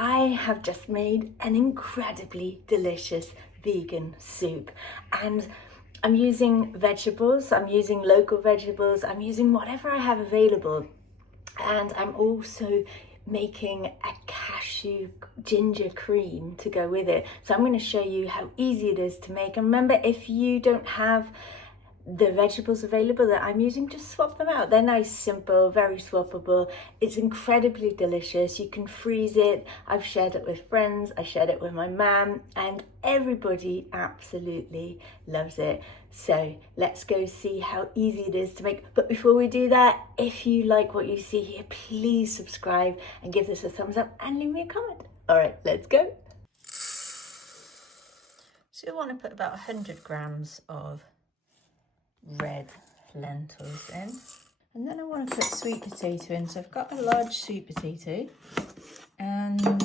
I have just made an incredibly delicious vegan soup, and I'm using vegetables, I'm using local vegetables, I'm using whatever I have available, and I'm also making a cashew ginger cream to go with it. So I'm going to show you how easy it is to make. And remember, if you don't have the vegetables available that I'm using, just swap them out. They're nice, simple, very swappable. It's incredibly delicious. You can freeze it. I've shared it with friends, I shared it with my mum, and everybody absolutely loves it. So let's go see how easy it is to make. But before we do that, if you like what you see here, please subscribe and give this a thumbs up and leave me a comment. All right, let's go. So you want to put about 100 grams of red lentils in, and then I want to put sweet potato in. So I've got a large sweet potato, and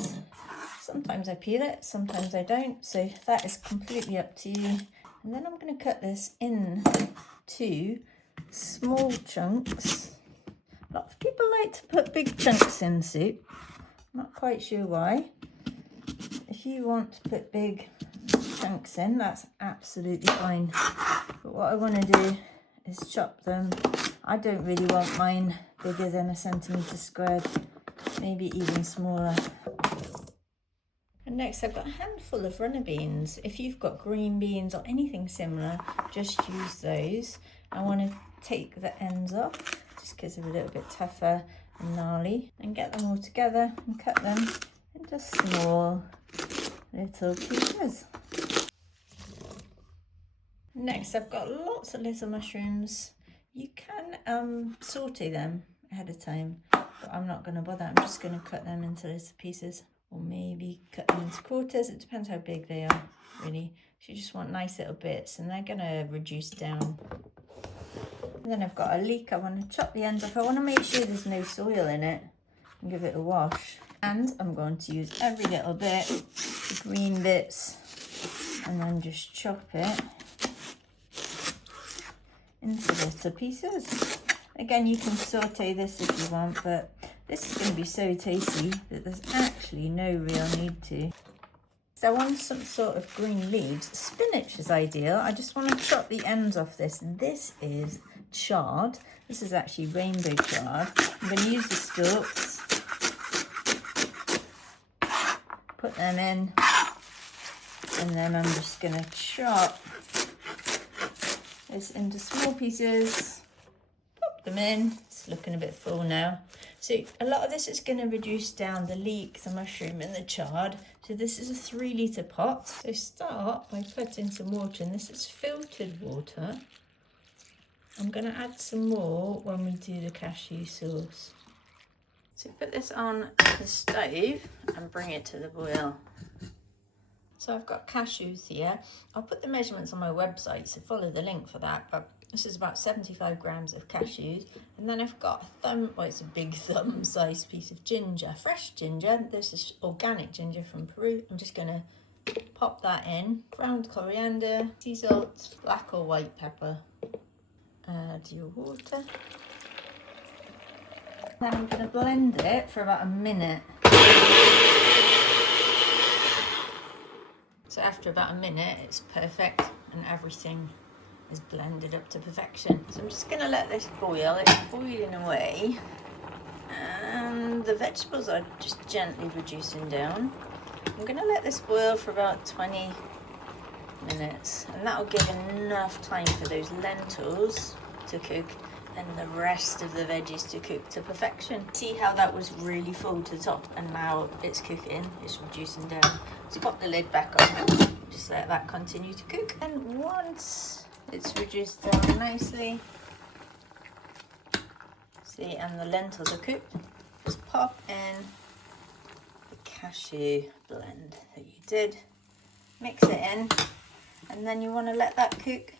sometimes I peel it, sometimes I don't, so that is completely up to you. And then I'm going to cut this into small chunks. A lot of people like to put big chunks in soup, not quite sure why. If you want to put big chunks in, that's absolutely fine. But what I want to do is chop them. I don't really want mine bigger than 1 centimetre squared, maybe even smaller. And next I've got a handful of runner beans. If you've got green beans or anything similar, just use those. I want to take the ends off just because they're a little bit tougher and gnarly, and get them all together and cut them into small little pieces. Next I've got lots of little mushrooms. You can saute them ahead of time, but I'm not going to bother. I'm just going to cut them into little pieces, or maybe cut them into quarters. It depends how big they are, really. So you just want nice little bits, and they're going to reduce down. And then I've got a leek. I want to chop the ends off. I want to make sure there's no soil in it and give it a wash. And I'm going to use every little bit, the green bits, and then just chop it into little pieces. Again, you can saute this if you want, but this is going to be so tasty that there's actually no real need to. So I want some sort of green leaves. Spinach is ideal. I just want to chop the ends off this. This is chard. This is actually rainbow chard. I'm going to use the stalks, put them in, and then I'm just going to chop this into small pieces, pop them in. It's looking a bit full now. So a lot of this is going to reduce down the leek, the mushroom and the chard. So this is a 3 litre pot. So start by putting some water in. This is filtered water. I'm going to add some more when we do the cashew sauce. So put this on the stove and bring it to the boil. So I've got cashews here. I'll put the measurements on my website, so follow the link for that. But this is about 75 grams of cashews. And then I've got it's a big thumb-sized piece of ginger, fresh ginger. This is organic ginger from Peru. I'm just going to pop that in. Ground coriander, sea salt, black or white pepper. Add your water. Then I'm going to blend it for about a minute. So after about a minute, it's perfect and everything is blended up to perfection. So I'm just going to let this boil. It's boiling away, and the vegetables are just gently reducing down. I'm going to let this boil for about 20 minutes, and that will give enough time for those lentils to cook and the rest of the veggies to cook to perfection. See how that was really full to the top, and now it's cooking, it's reducing down. So pop the lid back on, just let that continue to cook. And once it's reduced down nicely, see, and the lentils are cooked, just pop in the cashew blend that you did, mix it in, and then you want to let that cook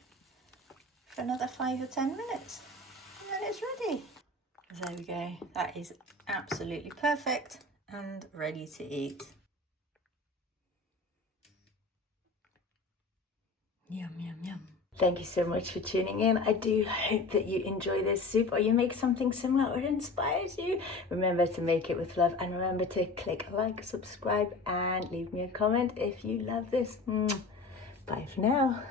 for another 5 or 10 minutes. And then it's ready. There we go. That is absolutely perfect and ready to eat. Yum, yum, yum. Thank you so much for tuning in. I do hope that you enjoy this soup or you make something similar or it inspires you. Remember to make it with love, and remember to click like, subscribe, and leave me a comment if you love this. Bye for now.